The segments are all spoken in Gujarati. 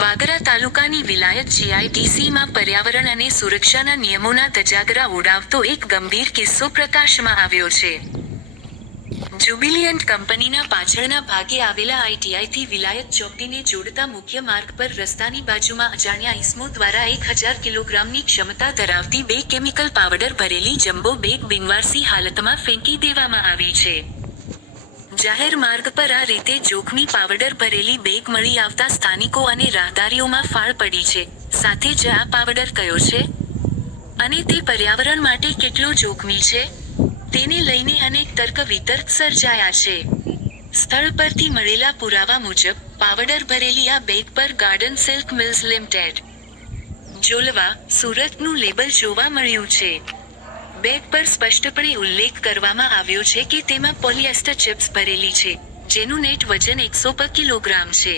વાગરા તાલુકાની વિલાયત જીઆઈડીસીમાં પર્યાવરણ અને સુરક્ષાના નિયમોના ધજાગરા ઉડાવતો એક ગંભીર કિસ્સો પ્રકાશમાં આવ્યો છે. જ્યુબિલિયન્ટ કંપનીના પાછળના ભાગે આવેલા આઈટીઆઈથી વિલાયત ચોકડીને જોડતા મુખ્ય માર્ગ પર રસ્તાની બાજુમાં અજાણ્યા ઈસમો દ્વારા 1000 કિલોગ્રામની ક્ષમતા ધરાવતી 2 કેમિકલ પાવડર ભરેલી જમ્બો બેગ બિનવારસી હાલતમાં ફેંકી દેવામાં આવી છે. જાહેર માર્ગ પર આ રીતે જોખમી પાવડર ભરેલી બેગ મળી આવતા સ્થાનિકો અને રાહદારીઓમાં ફાળ પડી છે. સાથે જ આ પાવડર કયો છે અને તે પર્યાવરણ માટે કેટલો જોખમી છે તેને લઈને અનેક તર્ક વિતર્ક સર્જાયા છે. સ્થળ પરથી મળેલા પુરાવા મુજબ પાવડર ભરેલી આ બેગ પર ગાર્ડન સિલ્ક મિલ્સ લિમિટેડ, જોલવા, સુરતનું લેબલ જોવા મળ્યું છે. બેગ પર સ્પષ્ટપણે ઉલ્લેખ કરવામાં આવ્યો છે કે તેમાં પોલિએસ્ટર ચિપ્સ ભરેલી છે, જેનું નેટ વજન 100 કિલોગ્રામ છે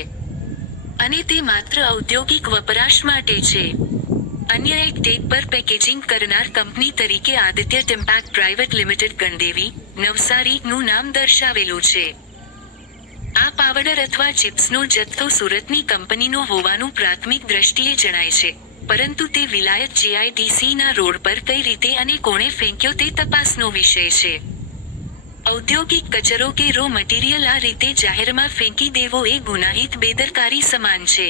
અને તે માત્ર ઔદ્યોગિક વપરાશ માટે છે. અન્ય એક ટેગ પર પેકેજિંગ કરનાર કંપની તરીકે આદિત્ય ટિમ્પેક્ટ પ્રાઇવેટ લિમિટેડ ગણદેવી, નવસારી નું નામ દર્શાવેલું છે. આ પાવડર અથવા ચિપ્સનો જથ્થો સુરતની કંપનીનો હોવાનું પ્રાથમિક દ્રષ્ટિએ જણાય છે, પરંતુ તે વિલાયત જીઆઈડીસીના રોડ પર કઈ રીતે અને કોણે ફેંક્યો તે તપાસનો વિષય છે. ઔદ્યોગિક કચરો કે રો મટીરીયલ આ રીતે જાહેરમાં ફેંકી દેવો એ ગુનાહિત બેદરકારી સમાન છે.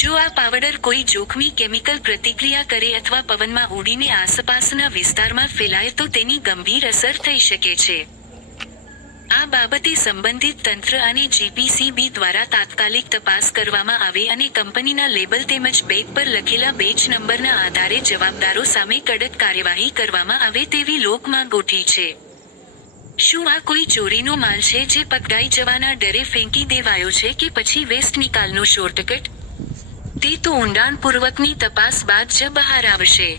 જો આ પાવડર કોઈ જોખમી કેમિકલ પ્રતિક્રિયા કરે અથવા પવનમાં ઉડીને આસપાસના વિસ્તારમાં ફેલાય તો તેની ગંભીર અસર થઈ શકે છે. આ બાબતે સંબંધિત તંત્ર અને જીપીસીબી દ્વારા તાત્કાલિક તપાસ કરવામાં આવે અને કંપનીના લેબલ તેમજ બેગ પર લખેલા બેચ નંબરના આધારે જવાબદારો સામે કડક કાર્યવાહી કરવામાં આવે તેવી લોકમાંગ ઉઠી છે. શું આ કોઈ ચોરીનો માલ છે જે પકડાઈ જવાના ડરે ફેંકી દેવાયો છે કે પછી વેસ્ટ નિકાલનો શોર્ટકટ? તે તો ઊંડાણપૂર્વકની તપાસ બાદ જ બહાર આવશે.